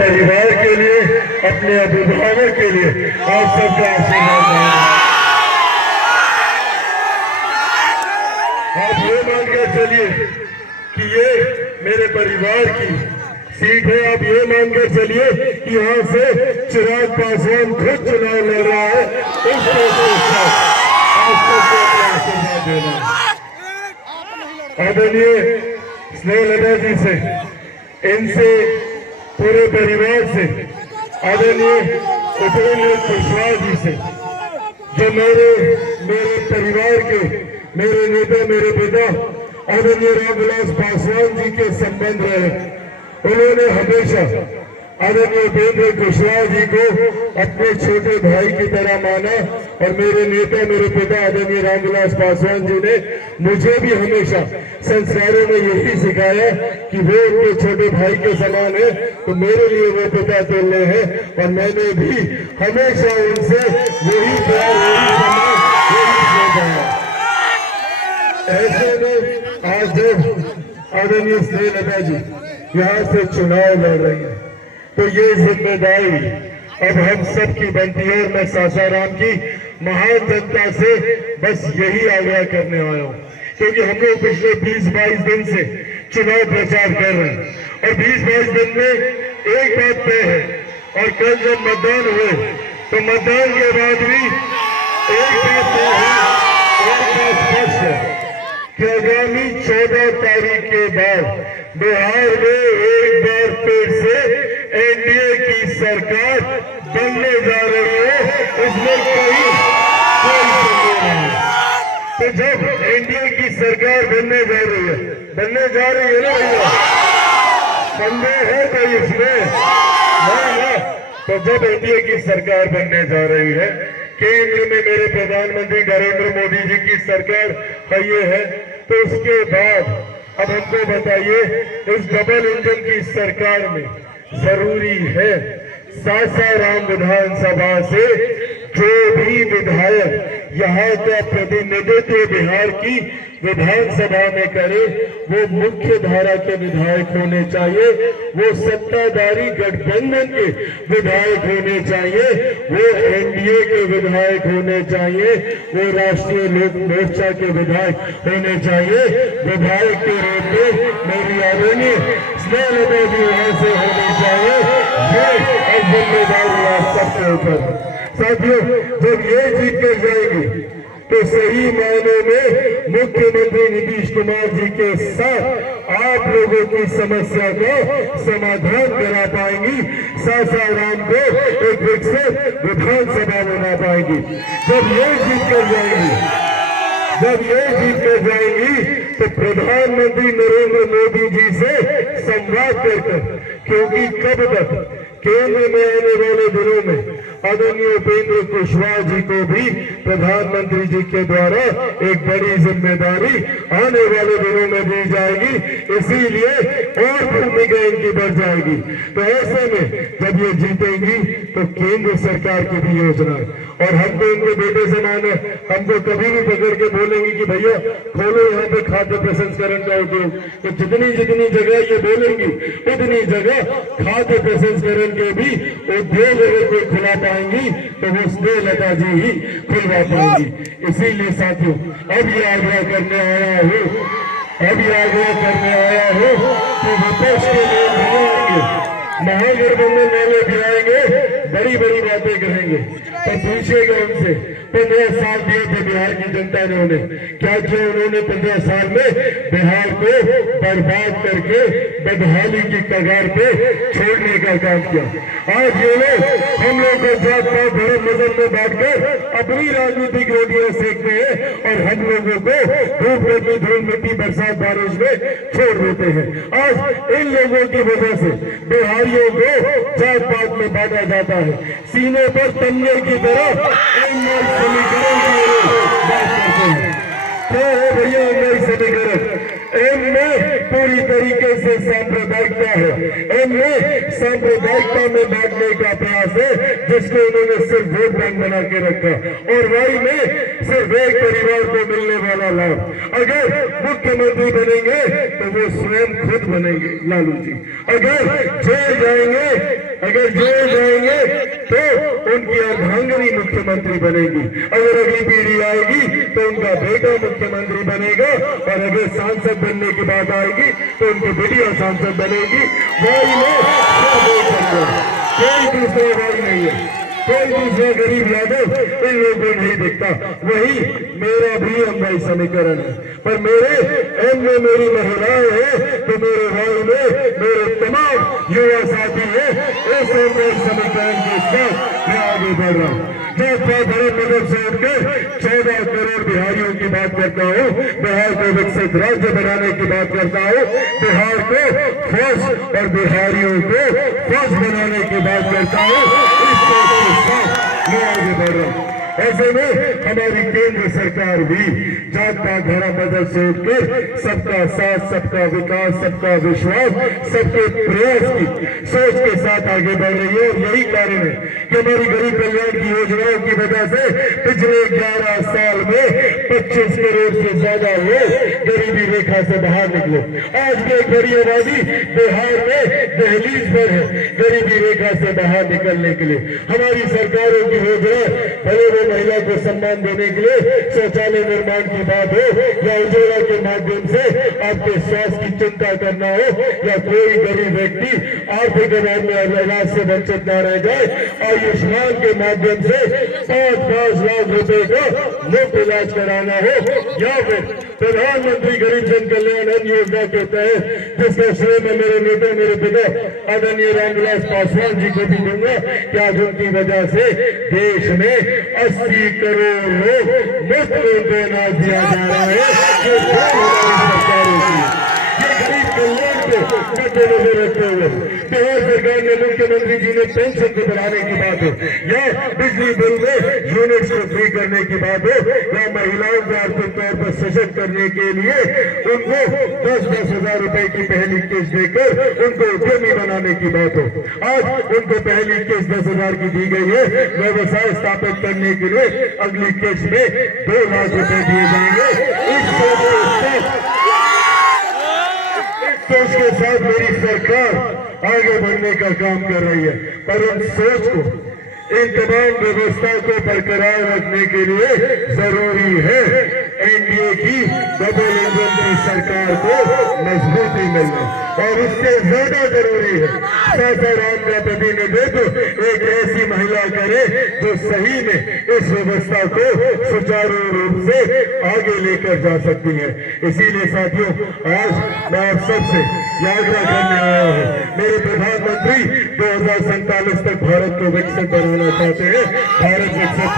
परिवार के लिए, अपने अभिभावक के लिए आप सबका आशीर्वाद। आप ये मानकर चलिए कि ये मेरे परिवार की सीट है। आप ये मानकर चलिए कि यहाँ से चिराग पासवान खुद चुनाव लड़ रहा है। इस आप सबको अपना आशीर्वाद देना। आदरणीय स्नेहलता जी से, इनसे, पूरे परिवार से, आदरणीय उपेंद्र कुशवाहा जी से, जो मेरे परिवार के, मेरे नेता, मेरे पिता आदरणीय रामविलास पासवान जी के संबंध रहे। उन्होंने हमेशा आदरणीय उपेंद्र कुशवाहा जी को अपने छोटे भाई की तरह माना और मेरे नेता, मेरे पिता आदरणीय रामविलास पासवान जी ने मुझे भी हमेशा संस्कारों में यही सिखाया कि वो उनके छोटे भाई के समान है, तो मेरे लिए वो पिता तुल्य है। और मैंने भी हमेशा उनसे यही प्यार, यही सम्मान, यही स्नेह। ऐसे में आज जब आदरणीय स्नेहलता जी यहाँ से चुनाव लड़ रही है, तो ये जिम्मेदारी अब हम सब की बनती है। और मैं सासाराम की महान जनता से बस यही आग्रह करने आया हूँ, क्योंकि हम लोग पिछले 20-22 दिन से चुनाव प्रचार कर रहे हैं और 20-22 दिन में एक बात तय है। और कल जब मतदान हुए तो मतदान के बाद भी एक बात तय है, एक बात स्पष्ट है कि आगामी 14 तारीख के बाद बिहार में एक बार फिर से एनडीए की सरकार बनने जा रही है। इसमें कोई संदेह नहीं। तो जब एनडीए की सरकार बनने जा रही है ना भैया, संदेह है कोई इसमें? ना। तो जब एनडीए की सरकार बनने जा रही है, केंद्र में मेरे प्रधानमंत्री नरेंद्र मोदी जी की सरकार ये है, तो उसके बाद अब हमको बताइए, इस डबल इंजन की सरकार में जरूरी है सासाराम विधानसभा से जो भी विधायक यहाँ का प्रतिनिधित्व बिहार की विधानसभा में करे, वो मुख्य धारा के विधायक होने चाहिए, वो सत्ताधारी गठबंधन के विधायक होने चाहिए, वो एनडीए के विधायक होने चाहिए, वो राष्ट्रीय लोक मोर्चा के विधायक होने चाहिए। विधायक के रूप में मेरी आदरणीय स्नेहलता जी वहां से होनी चाहिए। ये अब जिम्मेदारी आप सबके ऊपर। साथियों, जब ये जीत कर जाएंगे तो सही मायनों में मुख्यमंत्री नीतीश कुमार जी के साथ आप लोगों की समस्या का समाधान करा पाएंगी, सासाराम को एक विकसित विधानसभा बना पाएंगी। जब ये जीत कर जाएंगी तो प्रधानमंत्री नरेंद्र मोदी जी से संवाद कर, क्योंकि कब तक केंद्र में आने वाले दिनों में आदरणीय उपेंद्र कुशवाहा जी को भी प्रधानमंत्री जी के द्वारा एक बड़ी जिम्मेदारी आने वाले दिनों में दी जाएगी, इसीलिए और भूमिका इनकी बढ़ जाएगी। तो ऐसे में जब ये जीतेंगी तो केंद्र सरकार की भी योजना है और हम तो इनके बेटे समान है। हमको कभी भी पकड़ के बोलेंगे कि भैया खोलो यहाँ पे खाद्य प्रसंस्करण का उद्योग, तो जितनी जितनी जगह ये बोलेंगी उतनी जगह खाद्य प्रसंस्करण के भी उद्योग अगर कोई खुला पाएंगी तो वो स्नेहलता जी ही खुलवा पाएंगी। इसीलिए साथियों, अब ये आग्रह करने आया हूँ कि विपक्ष के लोग नहीं आएंगे, महागठबंधन वाले भी आएंगे, बड़ी बड़ी बातें करेंगे, तो पूछेगा उनसे 15 साल दिए थे बिहार की जनता ने उन्हें, क्या किया उन्होंने 15 साल में बिहार को बर्बाद करके बदहाली की कगार पे छोड़ने का काम किया। आज ये लोग हम लोग को जात पात धर्म मजहब में बांटकर अपनी राजनीतिक रोटियां सेकते हैं और हम लोगों को धूप गर्मी धूल मिट्टी बरसात बारिश में छोड़ देते हैं। आज इन लोगों की वजह से बिहारियों को जात पात में बांटा जाता है, सीने पर तमगे की तरह समीकरण की बात करते हैं। क्या है भैया नई समीकरण? इनमें पूरी तरीके से सांप्रदायिकता है, इनमें सांप्रदायिकता में बांटने का प्रयास है, जिसको उन्होंने सिर्फ वोट बैंक बना के रखा और वही में सिर्फ एक परिवार को मिलने वाला लाभ। अगर मुख्यमंत्री बनेंगे तो वो स्वयं खुद बनेंगे लालू जी, अगर जेल जाएंगे अगर जोड़ जाएंगे तो उनकी अर्धांगिनी मुख्यमंत्री बनेगी, अगर अगली पीढ़ी आएगी तो उनका बेटा मुख्यमंत्री बनेगा, और अगर सांसद बनने की बात आएगी तो उनकी बेटियां सांसद बनेगी। भाई में कोई दूसरा भाई नहीं है, कोई दूसरा गरीब यादव इन लोगों को नहीं दिखता। वही मेरा भी भाई समीकरण है, पर मेरे एम में मेरी महिलाएं हैं तो मेरे भाई में मेरे तमाम युवा साथी हैं। इस समीकरण के साथ मैं आगे बढ़ रहा हूँ। जब मैं बड़े मदद से उठकर 14 करोड़ बिहारियों की बात करता हूँ, बिहार को विकसित राज्य बनाने की बात करता हूँ, बिहार को फर्स्ट और बिहारियों को फर्स्ट बनाने की बात करता हूँ, इस के साथ मैं आगे बढ़ रहा हूँ। ऐसे में हमारी केंद्र सरकार भी जात पात धर्म मदद से उठकर सबका साथ, सबका विकास, सबका विश्वास, सबके प्रयास की सोच के साथ आगे बढ़ रही है। और यही कारण है कि हमारी गरीब कल्याण की योजनाओं की वजह से पिछले 11 साल में 25 करोड़ से ज्यादा लोग गरीबी रेखा से बाहर निकले। आज भी एक बड़ी आबादी बिहार में दहलीज पर है गरीबी रेखा से बाहर निकलने के लिए। हमारी सरकारों की योजना भले वो महिला को सम्मान देने के लिए शौचालय निर्माण की बात हो, या उज्ज्वला के माध्यम से आपके स्वास्थ्य की चिंता करना हो, या कोई गरीब व्यक्ति आर्थिक इलाज से वंचित न रह जाए, आयुष्मान के माध्यम से 5-5 लाख रुपए का मुफ्त इलाज कराना हो, या फिर प्रधानमंत्री गरीब जन कल्याण अन्न योजना के तहत जिसका श्रेय मैं मेरे नेता, मेरे पिता आदरणीय रामविलास पासवान जी को भी दूंगा कि आज उनकी वजह से देश में 80 करोड़ लोग मुफ्त में अनाज दिया जा रहा है। ये सरकारों की ये गरीब कल्याण को मद्देनजर रखते हुए बिहार सरकार ने, मुख्यमंत्री जी ने पेंशन को बढ़ाने की बात हो, या बिजली बिल में यूनिट्स को फ्री करने की बात हो, या महिलाओं को आर्थिक तौर पर सशक्त करने के लिए उनको 10-10 हजार रुपए की पहली किस्त देकर उनको उद्यमी बनाने की बात हो। आज उनको पहली किस्त 10 हजार की दी गई है। व्यवसाय स्थापित करने के लिए अगली किस्त में 2 लाख रुपए दिए जाएंगे। इस सोच के साथ मेरी सरकार आगे बढ़ने का काम कर रही है, पर उन सोच को, इन तमाम व्यवस्था को बरकरार रखने के लिए जरूरी है एनडीए की डबल इंजन की सरकार को मजबूती मिलना, और उससे ज्यादा जरूरी है सासाराम का प्रतिनिधित्व एक ऐसी महिला करे जो सही में इस व्यवस्था को सुचारू रूप से आगे लेकर जा सकती है। इसीलिए साथियों, आज मैं आप सबसे आग्रह करने आया हूँ, मेरे प्रधानमंत्री 2047 तक भारत को विकसित बनाना चाहते हैं। भारत विकसित